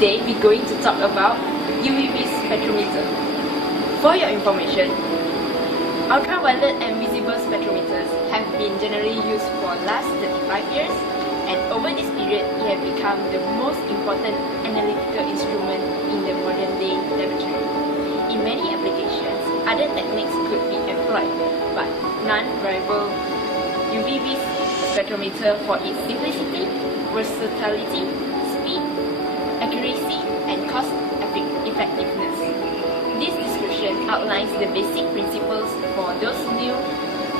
Today we're going to talk about UV-Vis spectrometer. For your information, ultraviolet and visible spectrometers have been generally used for last 35 years, and over this period it has become the most important analytical instrument in the modern day laboratory. In many applications, other techniques could be employed, but non-variable UV-Vis spectrometer for its simplicity, versatility, speed, accuracy, and cost effectiveness. This description outlines the basic principles for those new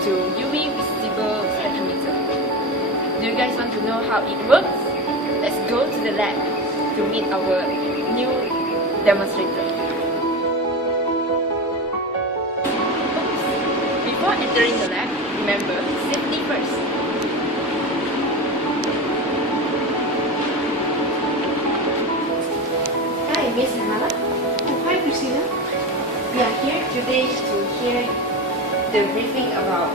to UV visible spectrometer. Do you guys want to know how it works? Let's go to the lab to meet our new demonstrator. Before entering the lab, remember, safety first. Hi, Miss Hemala. Hi, Christina. We are here today to hear the briefing about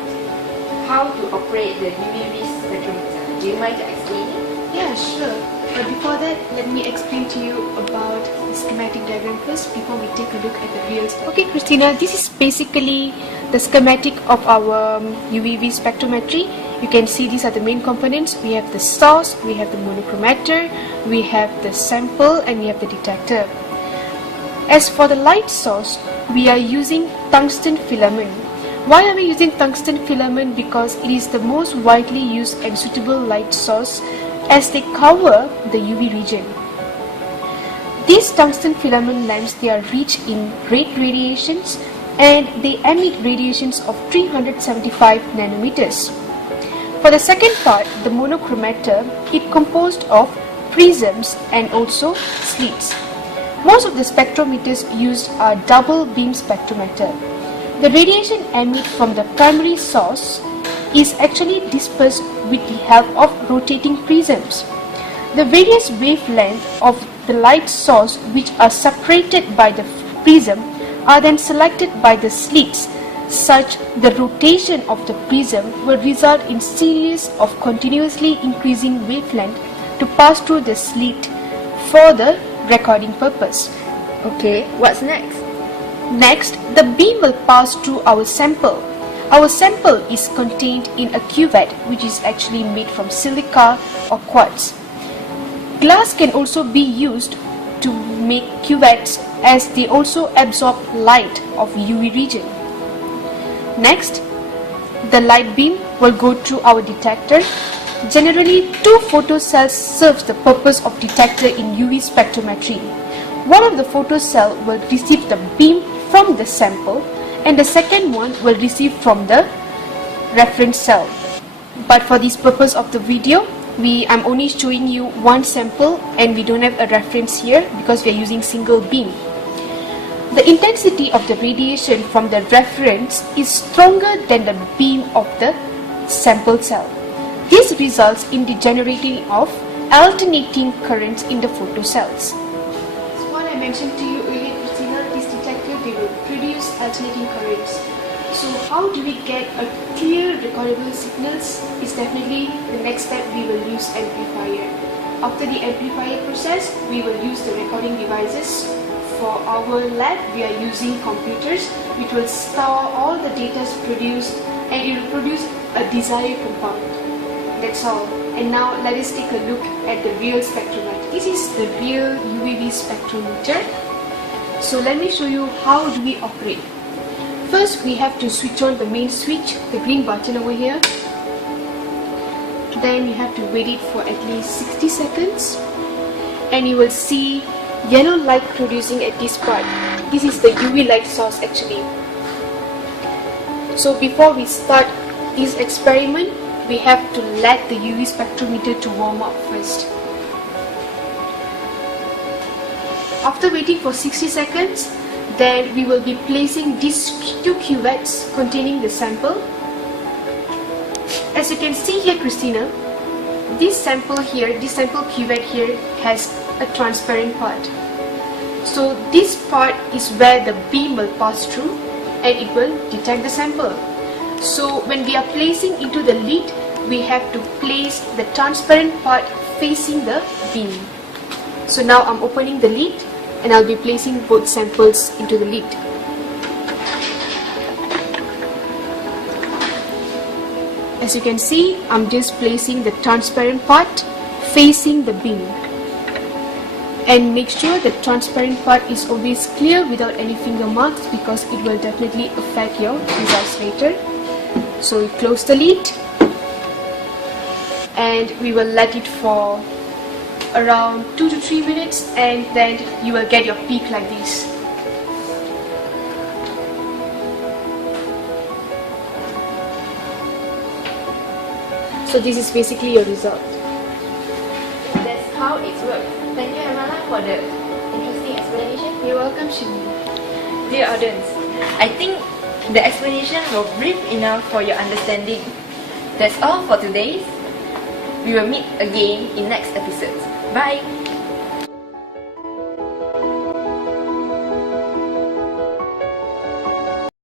how to operate the UV-Vis spectrometer. Do you mind explaining? Yeah, sure. But before that, let me explain to you about the schematic diagram first before we take a look at the real spectrometer. Okay, Christina, this is basically the schematic of our UV-Vis spectrometry. You can see these are the main components. We have the source, we have the monochromator, we have the sample, and we have the detector. As for the light source, we are using tungsten filament. Why are we using tungsten filament? Because it is the most widely used and suitable light source as they cover the UV region. These tungsten filament lamps, they are rich in red radiations and they emit radiations of 375 nanometers. For the second part, the monochromator, it composed of prisms and also slits. Most of the spectrometers used are double beam spectrometer. The radiation emitted from the primary source is actually dispersed with the help of rotating prisms. The various wavelengths of the light source which are separated by the prism are then selected by the slits. Such the rotation of the prism will result in series of continuously increasing wavelength to pass through the slit for the recording purpose. Okay, what's next? Next, the beam will pass through our sample. Our sample is contained in a cuvette which is actually made from silica or quartz. Glass can also be used to make cuvettes as they also absorb light of UV region. Next, the light beam will go through our detector. Generally, two photocells serve the purpose of detector in UV spectrometry. One of the photocell will receive the beam from the sample and the second one will receive from the reference cell. But for this purpose of the video, I'm only showing you one sample and we don't have a reference here because we are using single beam. The intensity of the radiation from the reference is stronger than the beam of the sample cell. This results in the generating of alternating currents in the photocells. So what I mentioned to you earlier, Christina, this detector, they will produce alternating currents. So how do we get a clear recordable signals is definitely the next step. We will use amplifier. After the amplifier process, we will use the recording devices. For our lab, we are using computers which will store all the data produced and it will produce a desired compound. That's all. And now let us take a look at the real spectrometer. This is the real UV-Vis spectrometer. So let me show you how do we operate. First, we have to switch on the main switch, the green button over here. Then you have to wait it for at least 60 seconds. And you will see yellow light producing at this part. This is the UV light source actually. So before we start this experiment, we have to let the UV spectrometer to warm up first. After waiting for 60 seconds, then we will be placing these two cuvettes containing the sample. As you can see here, Christina, this sample here, this sample cuvette here has a transparent part. So this part is where the beam will pass through and it will detect the sample. So when we are placing into the lid, we have to place the transparent part facing the beam. So now I'm opening the lid and I'll be placing both samples into the lid. As you can see, I'm just placing the transparent part facing the beam. And make sure the transparent part is always clear without any finger marks, because it will definitely affect your results later. So we close the lid and we will let it for around 2 to 3 minutes, and then you will get your peak like this. So this is basically your result. That's how it works. Thank you, Hemala, for the interesting explanation. You're welcome, Shini. Dear audience, I think the explanation was brief enough for your understanding. That's all for today. We will meet again in next episodes. Bye!